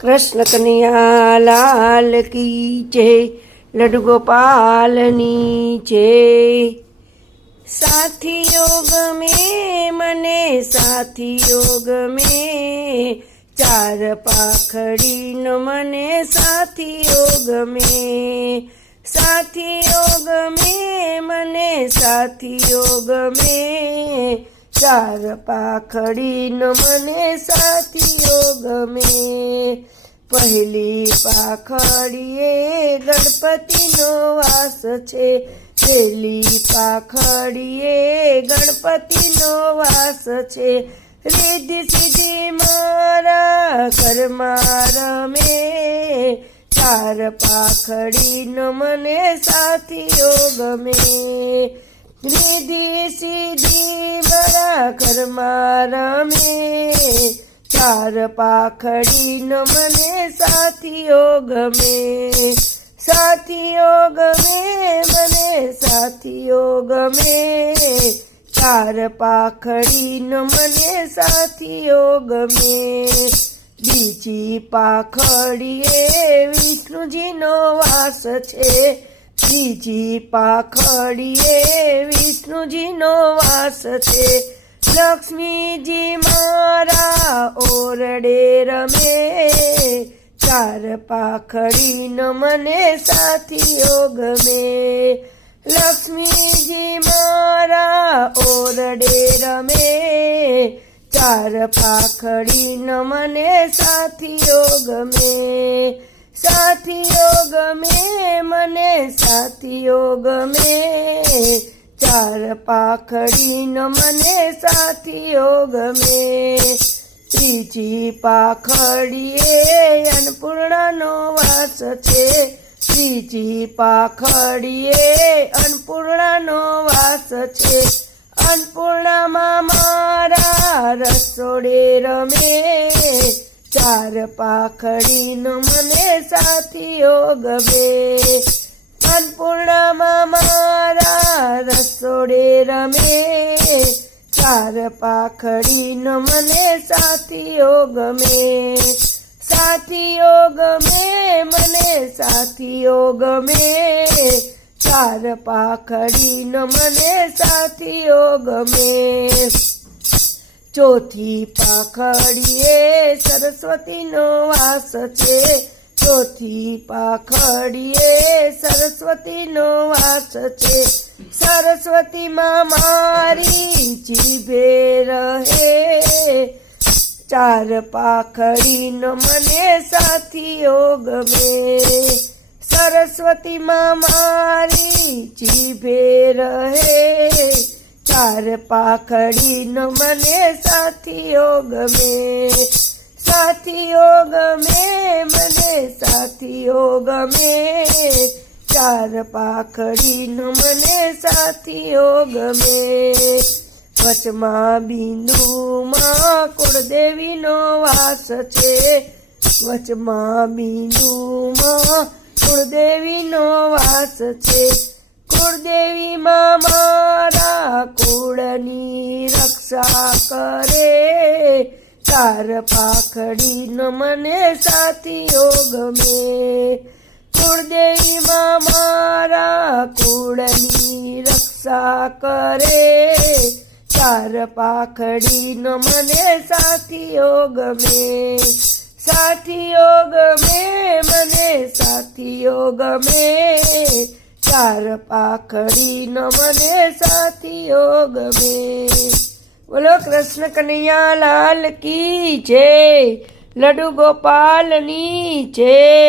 કૃષ્ણ કનૈયા લાલ કી જય, લડુ ગોપાલની જય. સાથીઓ ગમે મને સાથીઓ ગમે ચાર પાખડીનો મને સાથીઓ ગમે સાથીઓ ગમે મને સાથીઓ ગમે ચાર પાખડીનો મને સાથીઓ ગમે. પહેલી પાખડીએ ગણપતિનો વાસ છે. પેલી પાખડીએ ગણપતિનો વાસ છે. રીધિ સીધી મારા ઘરમાં રમે. ચાર પાખડીનો મને સાથીઓ ગમે. રીધિ સીધી મારા ઘરમાં રમે. ચાર પાખડીનો મને સાથીઓ ગમે. સાથીઓ ગમે, મને સાથીઓ ગમે. ચાર પાખડીનો મને સાથીઓ ગમે. બીજી પાખડીએ વિષ્ણુજીનો વાસ છે. બીજી પાખડીએ વિષ્ણુજીનો વાસ છે. લક્ષ્મીજી મારા ઓરડે રમે. ચાર પાખડીનો મને સાથીઓ ગમે. લક્ષ્મીજી મારા ઓરડે રમે. ચાર પાખડીનો મને સાથીઓ ગમે. સાથીઓ ગમે, મને સાથીઓ ગમે. ચાર પાખડીનો મને સાથીઓ ગમે. ત્રીજી પાખડીએ અન્નપૂર્ણાનો વાસ છે. ત્રીજી પાખડીએ અન્નપૂર્ણાનો વાસ છે. અન્નપૂર્ણામાં મારા રસોડે રમે. ચાર પાખડીનો મને સાથીઓ ગમે અન્નપૂર્ણામાં મારા રસોડે રમે. ચાર પાખડીનો મને સાથીઓ ગમે સાથીઓ ગમે મને સાથીઓ ગમે ચાર પાખડીનો મને સાથીઓ ગમે ચોથી પાખડીએ સરસ્વતીનો વાસ છે. ચોથી પાખડીએ સરસ્વતીનો વાસ છે. સરસ્વતીમાં મારી જીભે રહે. ચાર પાખડીનો મને સાથીઓ ગમે. સરસ્વતીમાં મારી જીભે રહે. ચાર પાખડીનો મને સાથીઓ ગમે સાથીઓ ગમે, મને સાથીઓ ગમે. ચાર પાખડીનો મને સાથીઓ ગમે, વચમાં બિંદુમાં કુળદેવીનો વાસ છે. વચમાં બિંદુમાં કુળદેવીનો વાસ છે. કુળદેવી મારા કુળની રક્ષા કરે ચાર પાખડીનો મને સાથીઓ ગમે કુળદેવીમાં મારા કુળની રક્ષા કરે ચાર પાખડીનો મને સાથીઓ ગમે સાથીઓ ગમે મને સાથીઓ ગમે ચાર પાખડીનો મને સાથીઓ ગમે બોલો કૃષ્ણ કનૈયા લાલ કી જય લડુ ગોપાલની જય.